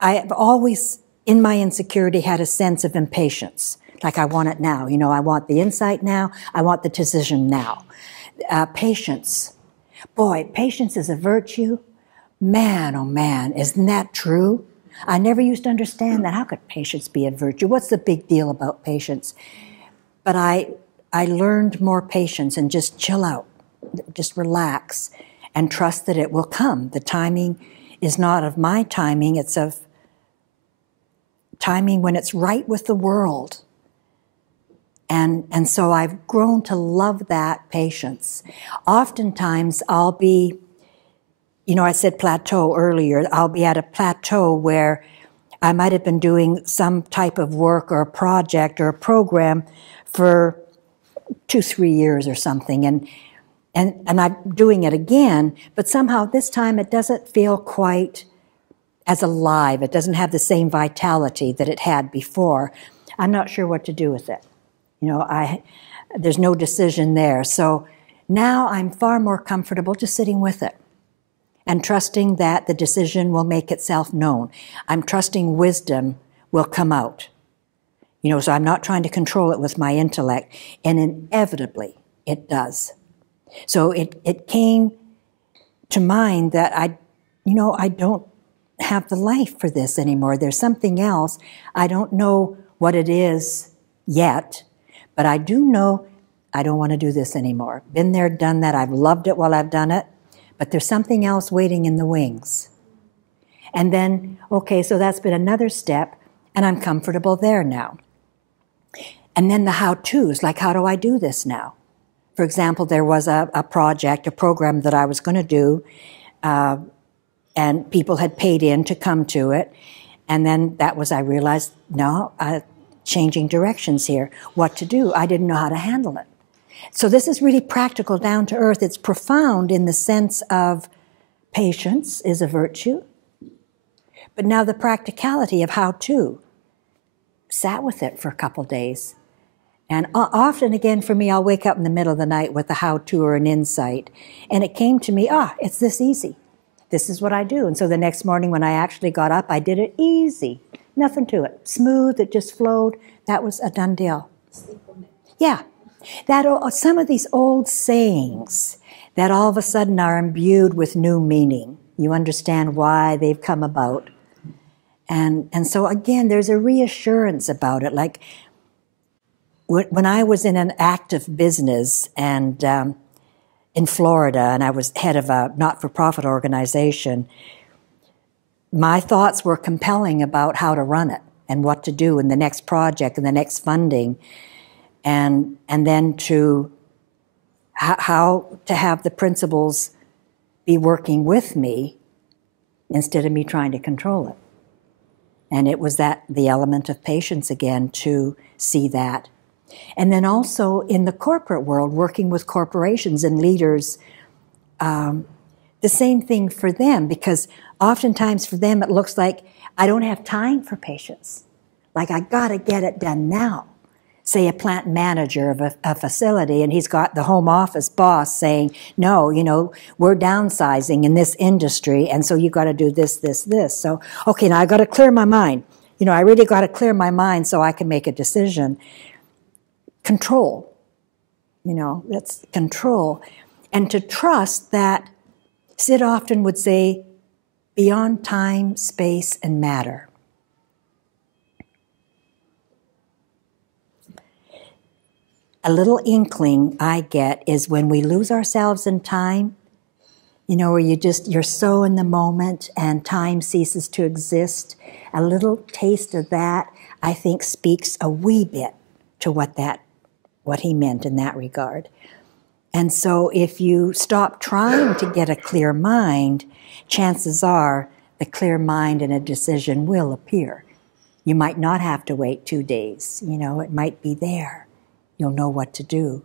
I've always, in my insecurity, had a sense of impatience. Like, I want it now. You know, I want the insight now. I want the decision now. Patience. Boy, patience is a virtue. Man, oh man, isn't that true? I never used to understand that. How could patience be a virtue? What's the big deal about patience? But I learned more patience and just chill out, just relax and trust that it will come. The timing is not of my timing, it's of timing when it's right with the world. And so I've grown to love that patience. Oftentimes I'll be, you know, I said plateau earlier, I'll be at a plateau where I might have been doing some type of work or a project or a program for 2-3 years or something, and I'm doing it again, but somehow this time it doesn't feel quite as alive. It doesn't have the same vitality that it had before. I'm not sure what to do with it. You know, there's no decision there. So now I'm far more comfortable just sitting with it and trusting that the decision will make itself known. I'm trusting wisdom will come out. You know, so I'm not trying to control it with my intellect, and inevitably it does. So it came to mind that I don't have the life for this anymore. There's something else. I don't know what it is yet, but I do know I don't want to do this anymore. Been there, done that. I've loved it while I've done it, but there's something else waiting in the wings. And then, okay, so that's been another step, and I'm comfortable there now. And then the how-tos, like, how do I do this now? For example, there was a project, a program that I was going to do, and people had paid in to come to it. And then I realized, no, changing directions here, what to do. I didn't know how to handle it. So this is really practical, down to earth. It's profound in the sense of patience is a virtue. But now the practicality of how to. Sat with it for a couple days. And often, again, for me, I'll wake up in the middle of the night with a how-to or an insight. And it came to me, it's this easy. This is what I do. And so the next morning when I actually got up, I did it easy. Nothing to it. Smooth, it just flowed. That was a done deal. Yeah. Some of these old sayings that all of a sudden are imbued with new meaning. You understand why they've come about. And so, again, there's a reassurance about it. Like, when I was in an active business and in Florida, and I was head of a not-for-profit organization, my thoughts were compelling about how to run it and what to do in the next project and the next funding, and then to how to have the principals be working with me instead of me trying to control it. And it was the element of patience again to see that. And then also in the corporate world, working with corporations and leaders, the same thing for them, because oftentimes for them it looks like I don't have time for patience. Like, I got to get it done now. Say a plant manager of a facility, and he's got the home office boss saying, no, we're downsizing in this industry, and so you got to do this, this, this. So, okay, now I got to clear my mind. I really got to clear my mind so I can make a decision. Control, that's control. And to trust that, Sid often would say, beyond time, space, and matter. A little inkling I get is when we lose ourselves in time, where you're so in the moment and time ceases to exist. A little taste of that, I think, speaks a wee bit to what he meant in that regard. And so if you stop trying to get a clear mind, chances are the clear mind and a decision will appear. You might not have to wait 2 days. It might be there. You'll know what to do.